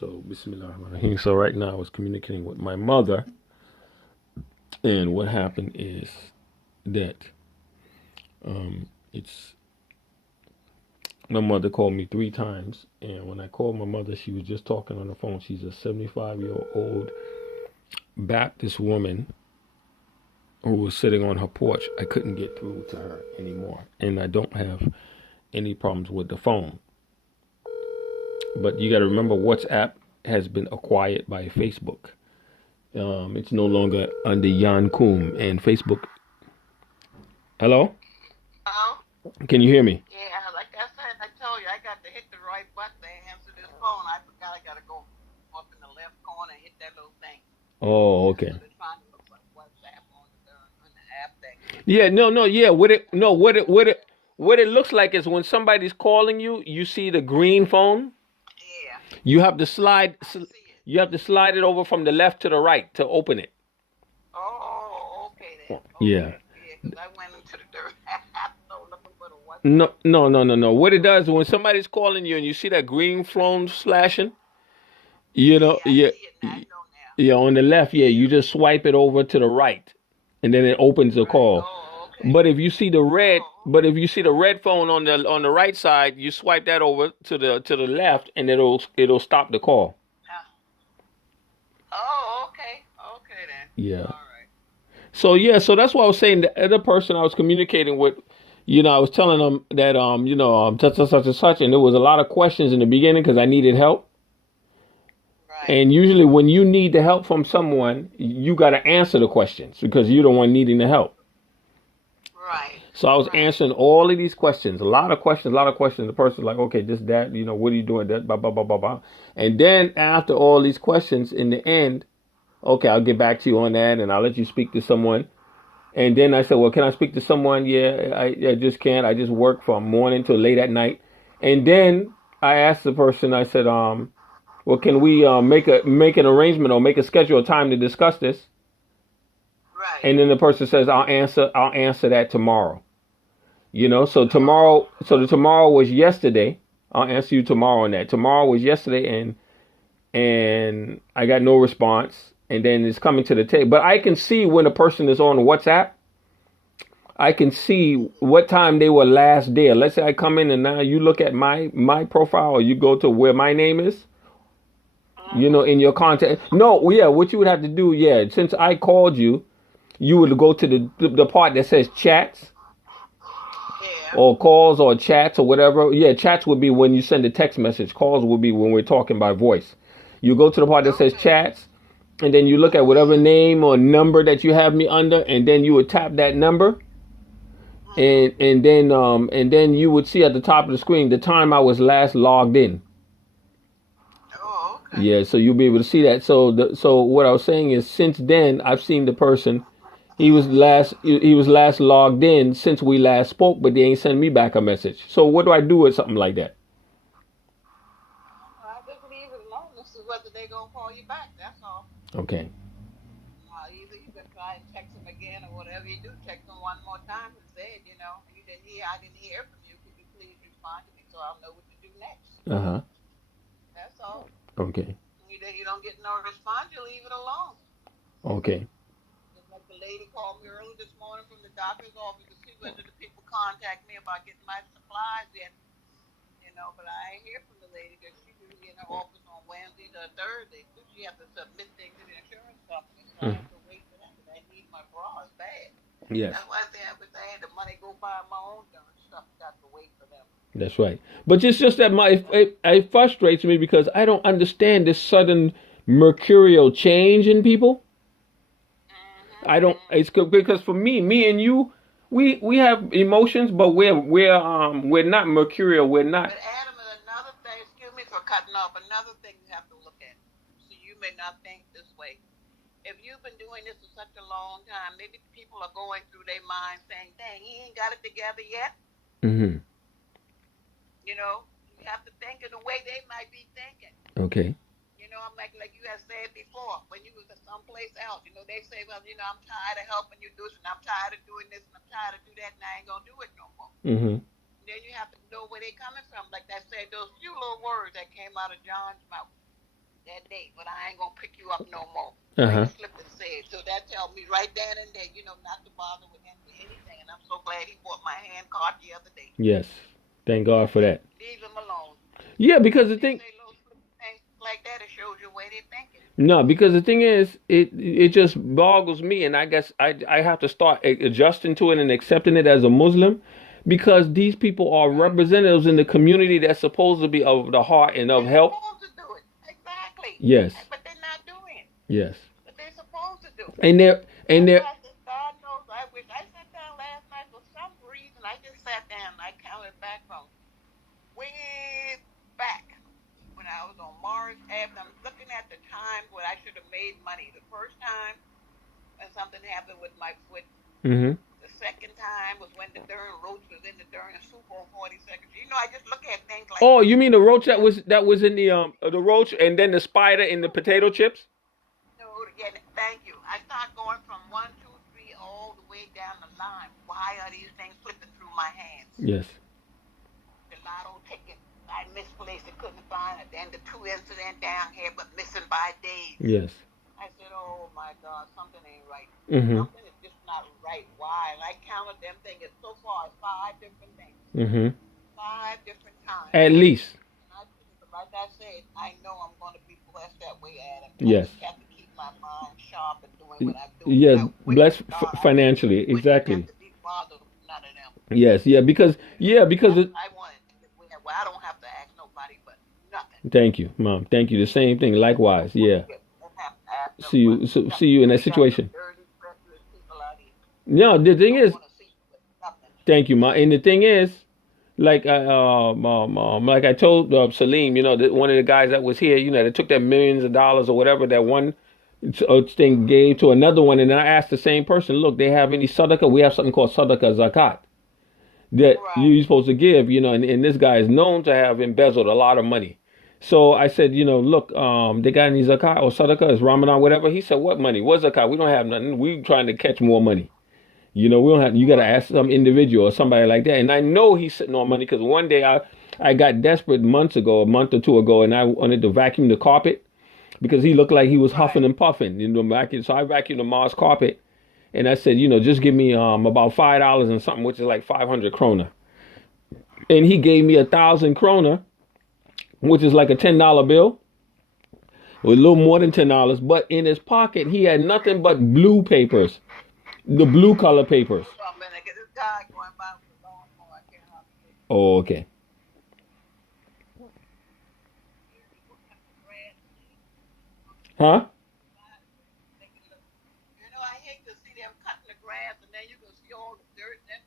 So, Bismillah. So, right now I was communicating with my mother, and what happened is that it's my mother called me 3 times, and when I called my mother, she was just talking on the phone. She's a 75-year-old Baptist woman who was sitting on her porch. I couldn't get through to her anymore, and I don't have any problems with the phone. But you got to remember, WhatsApp has been acquired by Facebook. It's no longer under Jan Koum and Facebook. Hello? Oh, Can you hear me? yeah, like I said, I told you, I got to hit the right button to answer this phone. I forgot I got to go up in the left corner and hit that little thing. Oh, That's okay. what it finally looks like WhatsApp on the app thing. Yeah, no, yeah. What it looks like is when somebody's calling you, you see the green phone. Yeah, You have to slide. I see it. You have to slide it over from the left to the right to open it. Oh, okay then. Yeah. Okay. Yeah, because I went into the dirt. So looking for the No, WhatsApp. no, no, no, no. What it does when somebody's calling you and you see that green phone flashing, Yeah, I yeah, see it now. I know now. yeah, on the left, yeah, you just swipe it over to the right, and then it opens the Right. call. Oh, okay. But if you see the red, Oh, but if you see the red phone on the right side, you swipe that over to the left, and it'll stop the call. oh, okay. Okay then. Yeah. All right. So yeah, so that's why I was saying the other person I was communicating with, I was telling them that such and such and such, and there was a lot of questions in the beginning because I needed help. Right. And usually, when you need the help from someone, you got to answer the questions because you're the one needing the help. Right. So I was Right. answering all of these questions, a lot of questions, a lot of questions. The person's like, okay, this, that, what are you doing? That, blah, blah, blah, blah, blah. And then after all these questions, in the end, okay, I'll get back to you on that and I'll let you speak to someone. And then I said, well, can I speak to someone? Yeah, I just can't. I just work from morning till late at night. And then I asked the person, I said, well, can we make an arrangement or make a schedule of time to discuss this? Right. And then the person says, I'll answer that tomorrow. So Oh. tomorrow, the tomorrow was yesterday. I'll answer you tomorrow on that. Tomorrow was yesterday, and I got no response. And then it's coming to the table. But I can see when a person is on WhatsApp. I can see what time they were last there. Let's say I come in and now you look at my profile, or you go to where my name is. Mhm. In your contact. No, yeah, what you would have to do, yeah, since I called you, you would go to the part that says chats Yeah. or calls or chats or whatever. Yeah, chats would be when you send a text message. Calls would be when we're talking by voice. You go to the part that says Okay. chats, and then you look at whatever name or number that you have me under, and then you would tap that number, Mhm. and then you would see at the top of the screen the time I was last logged in. Oh, okay. Yeah, so you'll be able to see that. So what I was saying is, since then I've seen the person. He was last logged in since we last spoke, but they ain't send me back a message. So what do I do with something like that? I just leave it alone. This is whether they gonna call you back. That's all. Okay. Either you can try and text them again or whatever you do. Text them one more time and say, you didn't hear. I didn't hear from you. Could you please respond to me so I'll know what to do next? Uh huh. That's all. Okay. You don't get no response. You leave it alone. Okay. Just like the lady called me early this morning from the doctor's office to see whether the people contact me about getting my supplies in. But I ain't hear from the lady because she usually in her office on Wednesdays or Thursdays. So she has to submit things to the insurance company. So I Mm. have to wait for that because I need my bras bad. Yes, That's why I say I had the money go buy my own darn stuff. Got to wait for them. that's right. But it's just that it frustrates me because I don't understand this sudden mercurial change in people. Mhm. I don't. It's because for me and you, we have emotions, but we're not mercurial. We're not. But Adam, is another thing. Excuse me for cutting off. Another thing you have to look at. So you may not think this way. If you've been doing this for such a long time, maybe people are going through their mind saying, "Dang, he ain't got it together yet." Hmm. You have to think in the way they might be thinking. Okay. I'm like you have said before, when you was someplace else, they say, well, I'm tired of helping you do this, and I'm tired of doing this, and I'm tired of do that, and I ain't gonna do it no more. Hmm. And then you have to know where they coming from. Like I said, those few little words that came out of John's mouth. that date, but I ain't gonna pick you up no more. Uh Like huh. a slip and said. So that tells me right then and there, not to bother with anything. And I'm so glad he bought my hand card the other day. Yes. Thank God for that. Leave him alone. Yeah, because When the they thing. say little slip things like that, it shows you where they're thinking. No, because the thing is, it just boggles me, and I guess I have to start adjusting to it and accepting it as a Muslim, because these people are Right. representatives in the community that's supposed to be of the heart and of They're help. supposed to do it. Exactly. Yes, But they're not doing it. yes, But they're supposed to do it. and they're and That's they're why I said, God knows, I wish. I sat down last night for some reason. I just sat down and I counted back from way back when I was on Morris Avenue. I'm looking at the time when I should have made money. The first time when something happened with my foot. hmm. The second time was when the darn roach was in the darn soup on 42nd. I just look at things like Oh, that. you mean the roach that was in the roach, and then the spider in the potato chips? No, again, thank you. I start going from one, two, three, all the way down the line. Why are these things slipping through my hands? Yes, The lotto ticket, I misplaced it, couldn't find it. Then the two incident down here, but missing by days. yes. I said, oh my God, something ain't right. hmm. Something is just not right. Why? And I counted them things. So far, it's 5 different things. hmm. 5 different times. At least. Like I said, I know I'm going to be blessed that way, Adam. I Yes. just have to keep my mind sharp and doing what I'm doing. Yeah, I wish blessed God I financially. wouldn't have Exactly. to be bothered with none of them. Yes, because it, I wanted to get where I don't have to ask nobody but nothing. thank you, Mom. Thank you. The same thing. Likewise. Yeah. Don't have to ask them See you. but See nothing. you in that We got some situation. dirty, treacherous people out here. No, the thing Don't is, want to see you with nothing. thank you, Mom. And the thing is, like I told Salim, one of the guys that was here, that took that millions of dollars or whatever that one thing gave to another one, and I asked the same person, look, they have any sadaqah? We have something called sadaqah zakat that Right. you're supposed to give, and this guy is known to have embezzled a lot of money. So I said, look, they got any zakat or sadaqah, is Ramadan, whatever. He said, what money? What zakat? We don't have nothing. We trying to catch more money. We don't have. You got to Right. ask some individual or somebody like that. And I know he's sitting on money because one day I got desperate months ago, a month or two ago, and I wanted to vacuum the carpet because he looked like he was huffing Right. and puffing. So I vacuumed the Mars carpet, and I said, just give me about $5 and something, which is like 500 krona. And he gave me 1,000 krona, which is like a $10 bill, or a little more than $10. But in his pocket, he had nothing but blue papers, the blue color papers. Hold on a minute. Get this guy going by with the lawnmower. I can't hardly hear you. Oh, okay. Huh? I hate to see them cutting the grass and then you can see all the dirt and then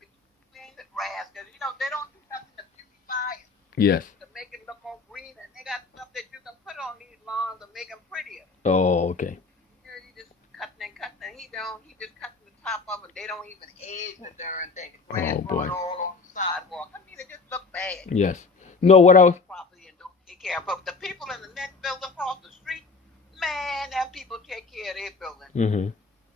clean the grass because they don't do nothing to beautify it Yes. to make it look more green and they got stuff that you can put on these lawns to make them prettier. Oh, okay. You just cutting and cutting and he just cutting the top of it. They don't even edge the darn thing. The grass Oh boy. growing all on the sidewalk. I mean, it just look bad. Yes. No, what I was. Property and don't take care of. But the people in the next building across the street, man, them people take care of their building. Mm-hmm.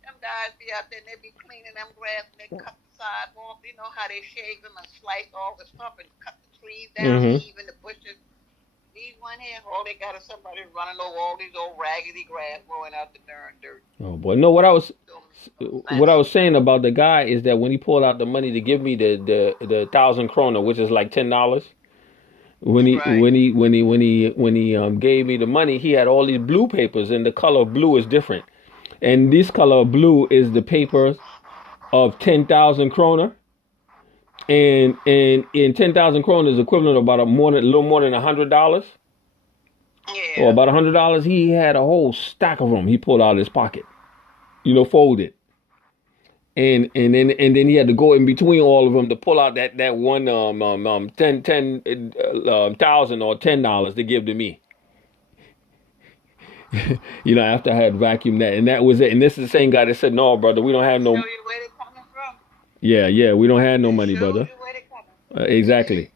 Them guys be out there and they be cleaning them grass and they cut the sidewalk. You know how they shave them and slice all the stuff and cut the trees down, Mhm. even the bushes. These one here, all they got is somebody running over all these old raggedy grass growing out the darn dirt. Oh boy. No, what I was. So, What I was saying about the guy is that when he pulled out the money to give me the 1,000 krona, which is like $10, when he Right. when he gave me the money, he had all these blue papers, and the color of blue is different. And this color of blue is the paper of 10,000 krona, and in 10,000 krona is equivalent of about a little more than $100, Yeah. or about $100. He had a whole stack of them. He pulled out of his pocket, folded. And then he had to go in between all of them to pull out that one 10,000 or $10 to give to me. After I had vacuumed that, and that was it. And this is the same guy that said, "No, brother, we don't have Show no." you where they coming from. Yeah, we don't have no money, Show brother. you where they coming. Exactly.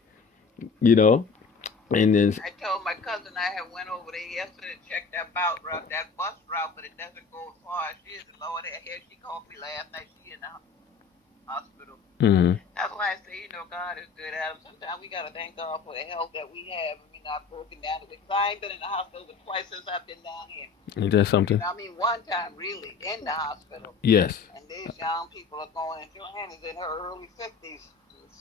And then I told my cousin I had went over there yesterday to check that that bus route, but it doesn't go as far as she is. Lord, here she called me last night. She in the hospital. Mm-hmm. That's why I say, God is good, Adam. Sometimes we gotta thank God for the health that we have, and we're not broken down. Because I ain't been in the hospital but twice since I've been down here. Is that something? I mean, one time really in the hospital. Yes. And these young people are going. Joanne is in her early 50s.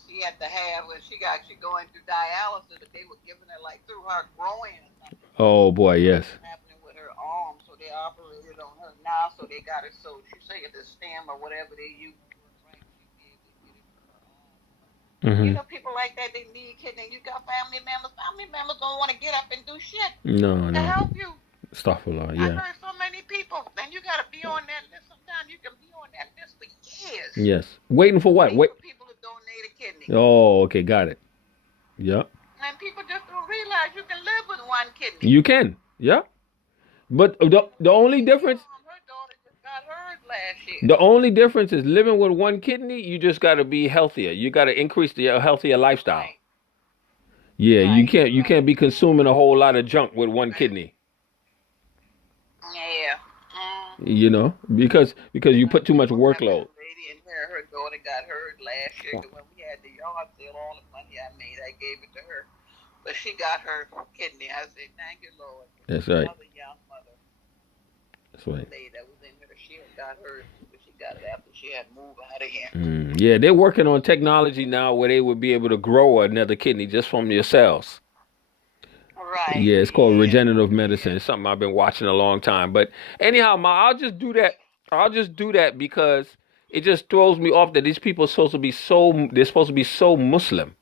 She had to have when she going through dialysis, but they were giving her like through her groin or something. Oh boy, yes. Happening with her arm, so they operated on her now. So they got it. So she say the stem or whatever they use. Mm-hmm. People like that, they need kidney. You got family members. Family members don't want to get up and do shit No, to help you. Astaghfirullah, I yeah. heard so many people. Then you got to be on that list. Sometimes you can be on that list for years. Yes. Waiting for what? Wait for people to donate a kidney. Oh, okay, got it. Yep. And people just don't realize you can live with one kidney. You can. Yep. But the only difference. Her daughter just got hers last year. The only difference is living with one kidney. You just got to be healthier. You got to increase the healthier lifestyle. Right. Yeah, Right. you can't be consuming a whole lot of junk with one kidney. Yeah. Because you put too much workload. Lady and her daughter got hers last year. When we had the yard sale, all the money I made, I gave it to her. But she got her kidney. I said, thank you, Lord. That's right. Another young mother. That's right. Lady that was in her, she got hers. But she got it after she had moved out of here. Yeah, they're working on technology now where they would be able to grow another kidney just from your cells. Right. Yeah, it's called regenerative medicine. It's something I've been watching a long time. But anyhow, I'll just do that. I'll just do that because it just throws me off that these people are supposed to be they're supposed to be so Muslim.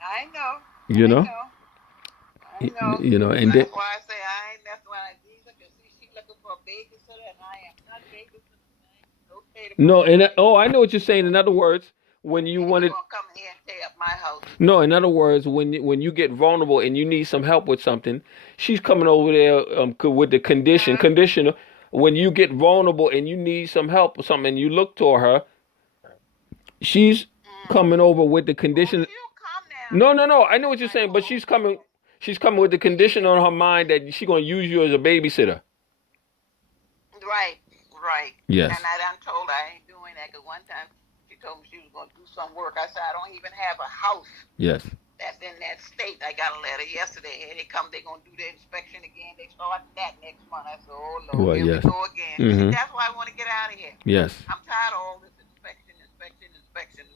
I know. You know? I know. And that's why I say I ain't messing with Adiza because she looking for a babysitter and I am not babysitting. No, I know what you're saying. In other words, when you wanted come here and tear up my house. No, in other words, when you get vulnerable and you need some help with something, she's coming over there with the conditioner. When you get vulnerable and you need some help with something, and you look to her, she's coming over with the condition. No. I know what you're saying, but she's coming with the condition on her mind that she's gonna use you as a babysitter. Right. Yes. And I done told her I ain't doing that because one time she told me she was gonna do some work. I said I don't even have a house. Yes. That's in that state. I got a letter yesterday. Here they come. They're gonna do the inspection again. They start that next month. I said, oh Lord, well, here yes. we go again. Mm-hmm. That's why I want to get out of here. Yes. I'm tired of all this inspection, and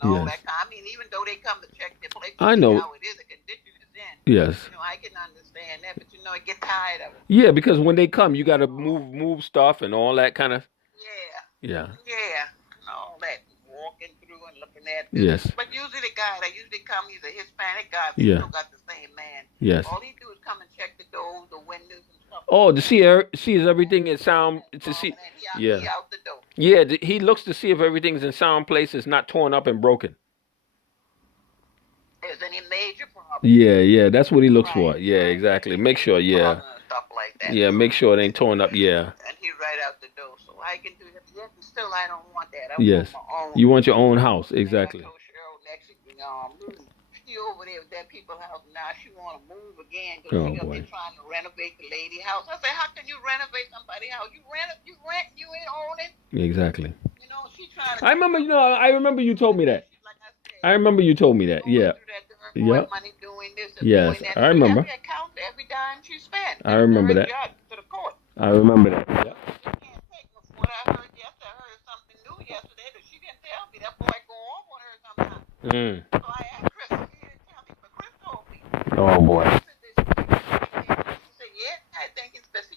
all Yes. that. I mean, even though they come to check the place, I know. How it is, the condition it's in. Yes. I can understand that, but I get tired of it. Yeah, because when they come, you got to move stuff and all that kind of. Yeah. All that walking through and looking at. Yes. But usually the guy that usually come, he's a Hispanic guy. But Yeah. He still got the same man. Yes. All he do is come and check the doors, the windows, and stuff. Oh, to see everything in sound to see. He out the door. Yeah, he looks to see if everything's in sound place, it's not torn up and broken. Is any major problem? Yeah, that's what he looks for. Yeah, exactly. Make sure, Stuff like that. Yeah, make sure it ain't torn up. Yeah. And he right out the door, so I can do that. Still, I don't want that. I Yes. want my own. You want your own house, exactly. I told Cheryl next week, she over there with that people's house now. She want to move again because she up there trying to renovate the lady house. I said, how can you renovate somebody's house? You rent, you ain't own it. Exactly. She trying to. I remember you told me that. I remember you told me that. Yeah. Yeah. Money doing this and yes, doing that. I remember. She account every dime she spent. I remember that. To the court. I remember that. Yeah. What I heard yesterday, I heard something new yesterday that she didn't tell me. That boy go off on her sometimes. So I asked Chris. He didn't tell me, but Chris told me. Oh boy. He said, yeah, I think it's